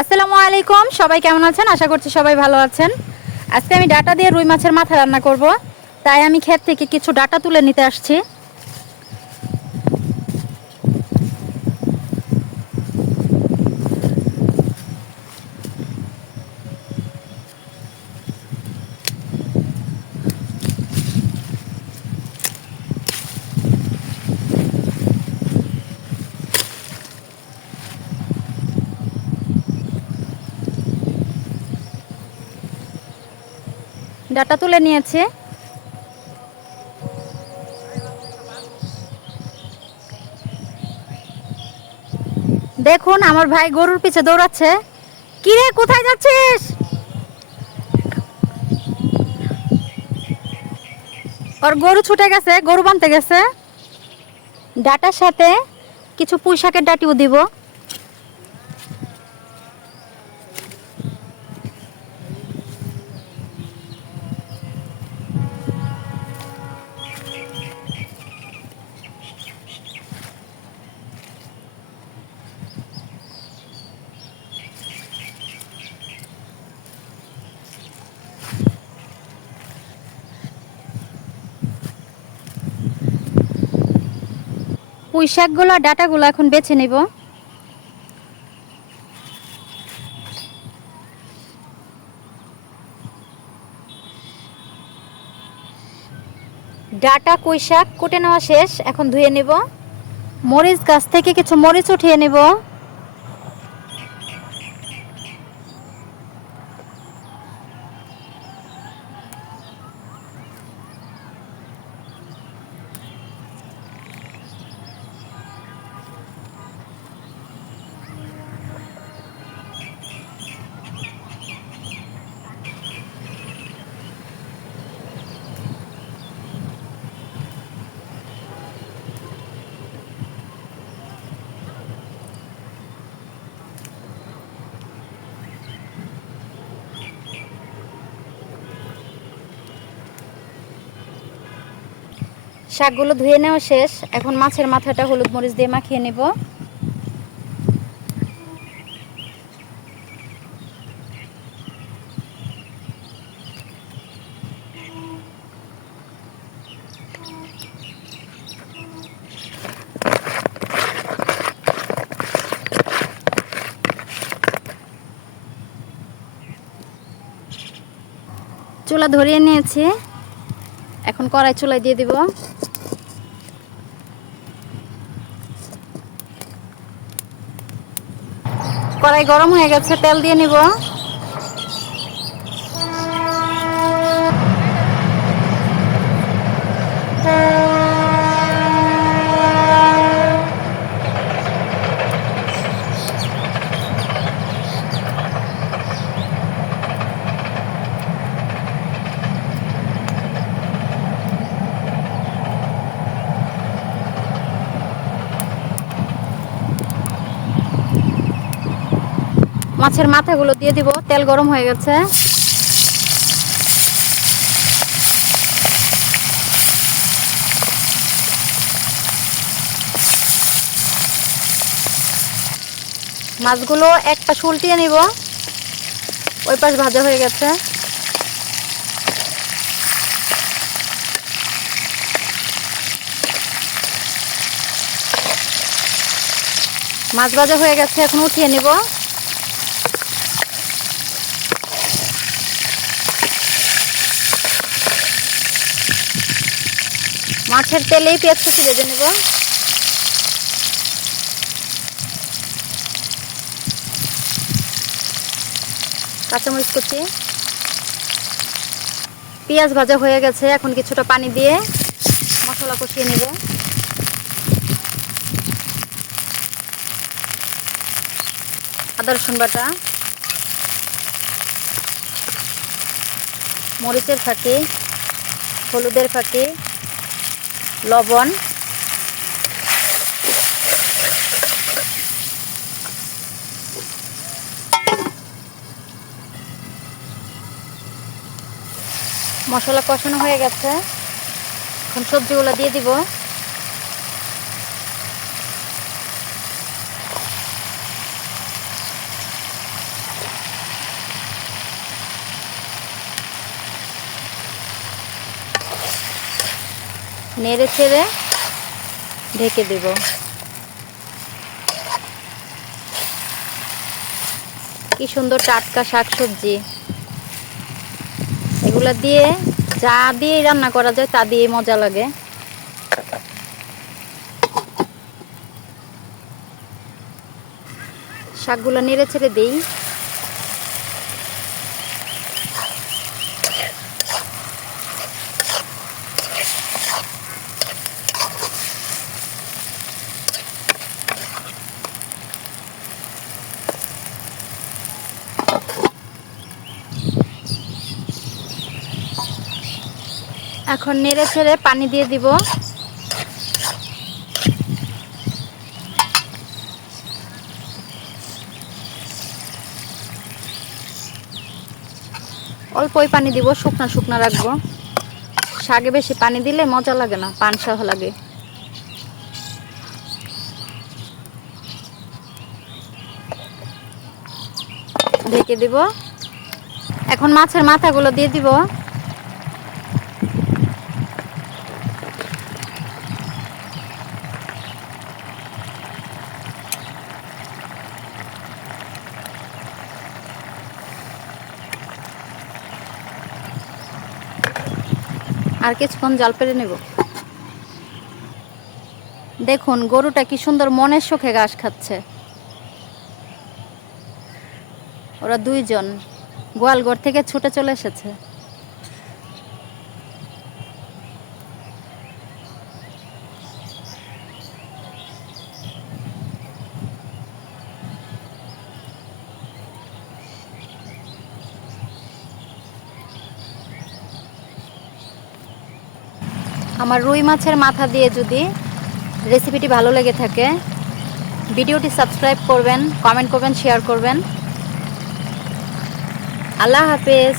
আসসালামু আলাইকুম। সবাই কেমন আছেন? আশা করছি সবাই ভালো আছেন। আজকে আমি ডাটা দিয়ে রুই মাছের মাথা রান্না করব। তাই আমি ক্ষেত থেকে কিছু ডাটা তুলে নিতে আসছি। ডাটা তুলে নিয়েছি। দেখুন, আমার ভাই গরুর পিছে দৌড়াচ্ছে। কিরে কোথায় যাচ্ছিস? ওর গরু ছুটে গেছে, গরু বানতে গেছে। ডাটার সাথে কিছু পুঁই শাকের ডাটিও দিব। পুঁই শাকগুলো ডাটাগুলো এখন বেছে নেব। ডাটা কুই শাক কুটে নেওয়া শেষ, এখন ধুয়ে নেব। মরিচ গাছ থেকে কিছু মরিচ উঠিয়ে নেব। শাকগুলো ধুয়ে নেওয়া শেষ। এখন মাছের মাথাটা হলুদ মরিচ দিয়ে মাখিয়ে নেব। চুলা ধরিয়ে নিয়েছি। এখন কড়াই চুলাই দিয়ে দিব। কড়াই গরম হয়ে গেছে তেল দিয়ে নিব। মাছের মাথাগুলো দিয়ে দিব, তেল গরম হয়ে গেছে। মাছগুলো এক পাশ উল্টিয়ে নিব, ওই পাশ ভাজা হয়ে গেছে। মাছ ভাজা হয়ে গেছে, এখন উঠিয়ে নিব। মাছের তেলেই পেঁয়াজ কুচি ভেজে নেব। কাঁচামরিচ কুচি। পেঁয়াজ ভাজা হয়ে গেছে, এখন কিছুটা পানি দিয়ে মশলা কষিয়ে নেব। আদা, রসুন বাটা। মরিচের ফাঁকি, হলুদের ফাঁকি। লবণ। মশলা কষানো হয়ে গেছে। এখন সবজিগুলো দিয়ে দিব। নেড়ে ছেড়ে ঢেকে দেব। কি সুন্দর টাটকা শাকসবজি। এগুলা দিয়ে যা দিয়ে রান্না করা যায় তা দিয়ে মজা লাগে। শাকগুলো নেড়ে ছেড়ে দিই। এখন নেড়ে ছেড়ে পানি দিয়ে দিব। অল্পই পানি দিব, শুকনা শুকনা রাখব। শাকে বেশি পানি দিলে মজা লাগে না, পান সহ লাগে। ঢেকে দিব। এখন মাছের মাথাগুলো দিয়ে দিব। আর কিছুক্ষণ জাল পেরে নেব। দেখুন, গরুটা কি সুন্দর মনের সুখে ঘাস খাচ্ছে। ওরা দুইজন গোয়ালঘর থেকে ছুটে চলে এসেছে। আমার রুই মাছের মাথা দিয়ে যদি রেসিপিটি ভালো লেগে থাকে, ভিডিওটি সাবস্ক্রাইব করবেন কমেন্ট করবেন শেয়ার করবেন। আল্লাহ হাফেজ।